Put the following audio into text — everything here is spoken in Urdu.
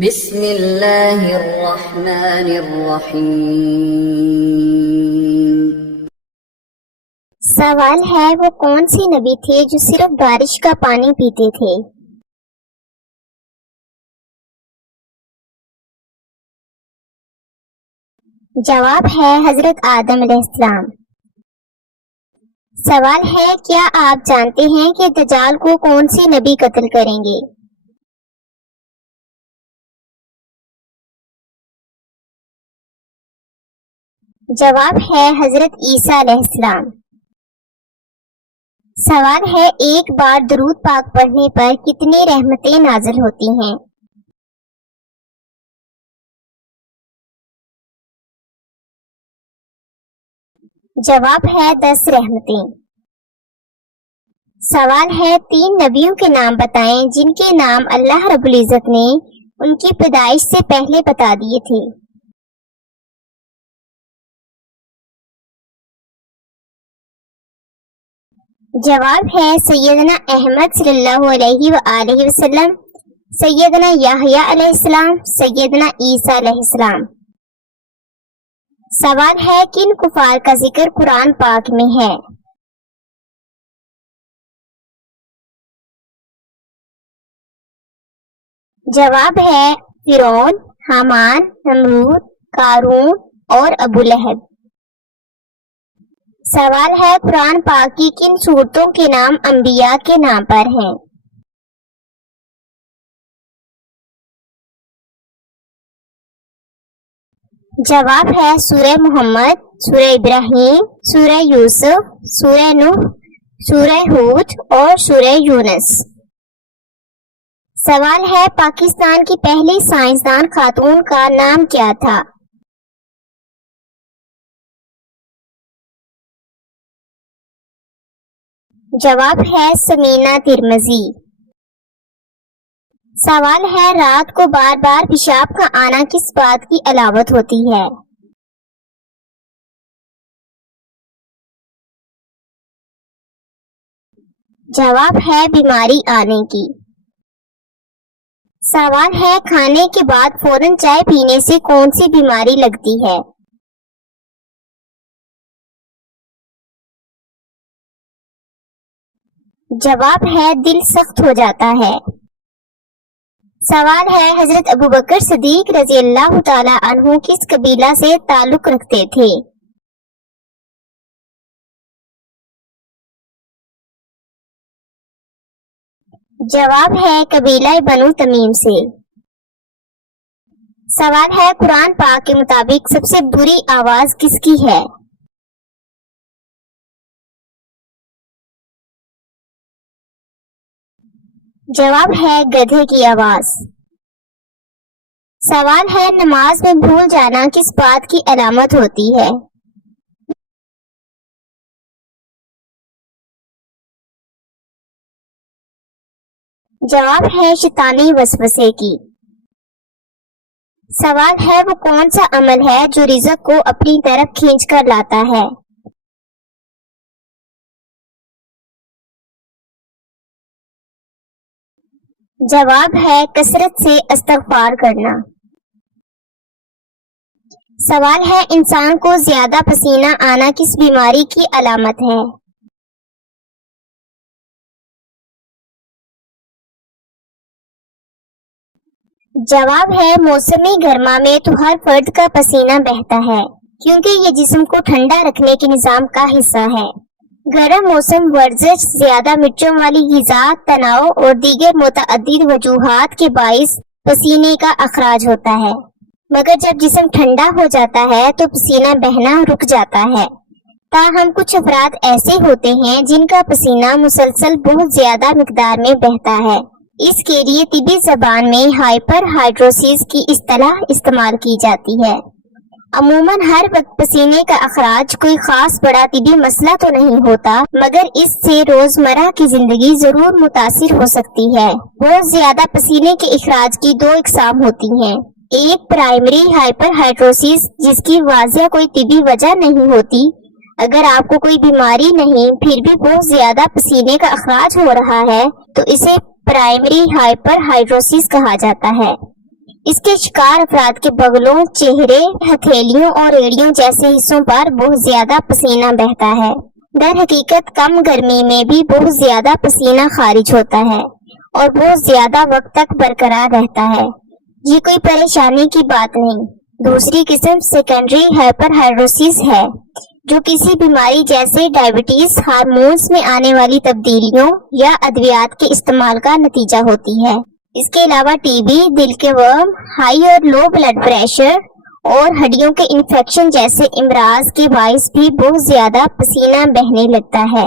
بسم اللہ الرحمن الرحیم۔ سوال ہے وہ کون سی نبی تھے جو صرف بارش کا پانی پیتے تھے؟ جواب ہے حضرت آدم علیہ السلام۔ سوال ہے کیا آپ جانتے ہیں کہ دجال کو کون سی نبی قتل کریں گے؟ جواب ہے حضرت عیسیٰ علیہ السلام۔ سوال ہے ایک بار درود پاک پڑھنے پر کتنی رحمتیں نازل ہوتی ہیں؟ جواب ہے 10 رحمتیں۔ سوال ہے 3 نبیوں کے نام بتائیں جن کے نام اللہ رب العزت نے ان کی پیدائش سے پہلے بتا دیے تھے۔ جواب ہے سیدنا احمد صلی اللہ علیہ وآلہ وسلم، سیدنا یحییٰ علیہ السلام، سیدنا عیسیٰ علیہ السلام۔ سوال ہے کن کفار کا ذکر قرآن پاک میں ہے؟ جواب ہے فرعون، حامان، نمرود، قارون اور ابو لہب۔ سوال ہے قرآن پاک کی کن سورتوں کے نام انبیاء کے نام پر ہیں؟ جواب ہے سورہ محمد، سورہ ابراہیم، سورہ یوسف، سورہ نوح، سورہ ہود اور سورہ یونس۔ سوال ہے پاکستان کی پہلی سائنسدان خاتون کا نام کیا تھا؟ جواب ہے سمینا ترمذی۔ سوال ہے رات کو بار بار پیشاب کا آنا کس بات کی علامت ہوتی ہے؟ جواب ہے بیماری آنے کی۔ سوال ہے کھانے کے بعد فوراً چائے پینے سے کون سی بیماری لگتی ہے؟ جواب ہے دل سخت ہو جاتا ہے۔ سوال ہے حضرت ابوبکر صدیق رضی اللہ تعالی عنہ کس قبیلہ سے تعلق رکھتے تھے؟ جواب ہے قبیلہ بنو تمیم سے۔ سوال ہے قرآن پاک کے مطابق سب سے بری آواز کس کی ہے؟ جواب ہے گدھے کی آواز۔ سوال ہے نماز میں بھول جانا کس بات کی علامت ہوتی ہے؟ جواب ہے شیطانی وسوسے کی۔ سوال ہے وہ کون سا عمل ہے جو رزق کو اپنی طرف کھینچ کر لاتا ہے؟ جواب ہے کثرت سے استغفار کرنا۔ سوال ہے انسان کو زیادہ پسینہ آنا کس بیماری کی علامت ہے؟ جواب ہے موسم گرما میں تو ہر فرد کا پسینہ بہتا ہے کیونکہ یہ جسم کو ٹھنڈا رکھنے کے نظام کا حصہ ہے۔ گرم موسم ورزش، زیادہ مرچوں والی غذا، تناؤ اور دیگر متعدد وجوہات کے باعث پسینے کا اخراج ہوتا ہے، مگر جب جسم ٹھنڈا ہو جاتا ہے تو پسینہ بہنا رک جاتا ہے۔ تاہم کچھ افراد ایسے ہوتے ہیں جن کا پسینہ مسلسل بہت زیادہ مقدار میں بہتا ہے، اس کے لیے طبی زبان میں ہائپر ہائیڈروسس کی اصطلاح استعمال کی جاتی ہے۔ عموماً ہر وقت پسینے کا اخراج کوئی خاص بڑا طبی مسئلہ تو نہیں ہوتا، مگر اس سے روزمرہ کی زندگی ضرور متاثر ہو سکتی ہے۔ بہت زیادہ پسینے کے اخراج کی 2 اقسام ہوتی ہیں، ایک پرائمری ہائپر ہائیڈروسس جس کی واضح کوئی طبی وجہ نہیں ہوتی، اگر آپ کو کوئی بیماری نہیں پھر بھی بہت زیادہ پسینے کا اخراج ہو رہا ہے تو اسے پرائمری ہائپر ہائیڈروسس کہا جاتا ہے۔ اس کے شکار افراد کے بغلوں، چہرے، ہتھیلیوں اور ایڑیوں جیسے حصوں پر بہت زیادہ پسینہ بہتا ہے۔ در حقیقت کم گرمی میں بھی بہت زیادہ پسینہ خارج ہوتا ہے اور بہت زیادہ وقت تک برقرار رہتا ہے۔ یہ کوئی پریشانی کی بات نہیں۔ دوسری قسم سیکنڈری ہائپر ہائیڈروسس ہے، جو کسی بیماری جیسے ڈائبٹیز، ہارمونز میں آنے والی تبدیلیوں یا ادویات کے استعمال کا نتیجہ ہوتی ہے۔ اس کے علاوہ ٹی بی، دل کے ورم، ہائی اور لو بلڈ پریشر اور ہڈیوں کے انفیکشن جیسے امراض کے باعث بھی بہت زیادہ پسینہ بہنے لگتا ہے۔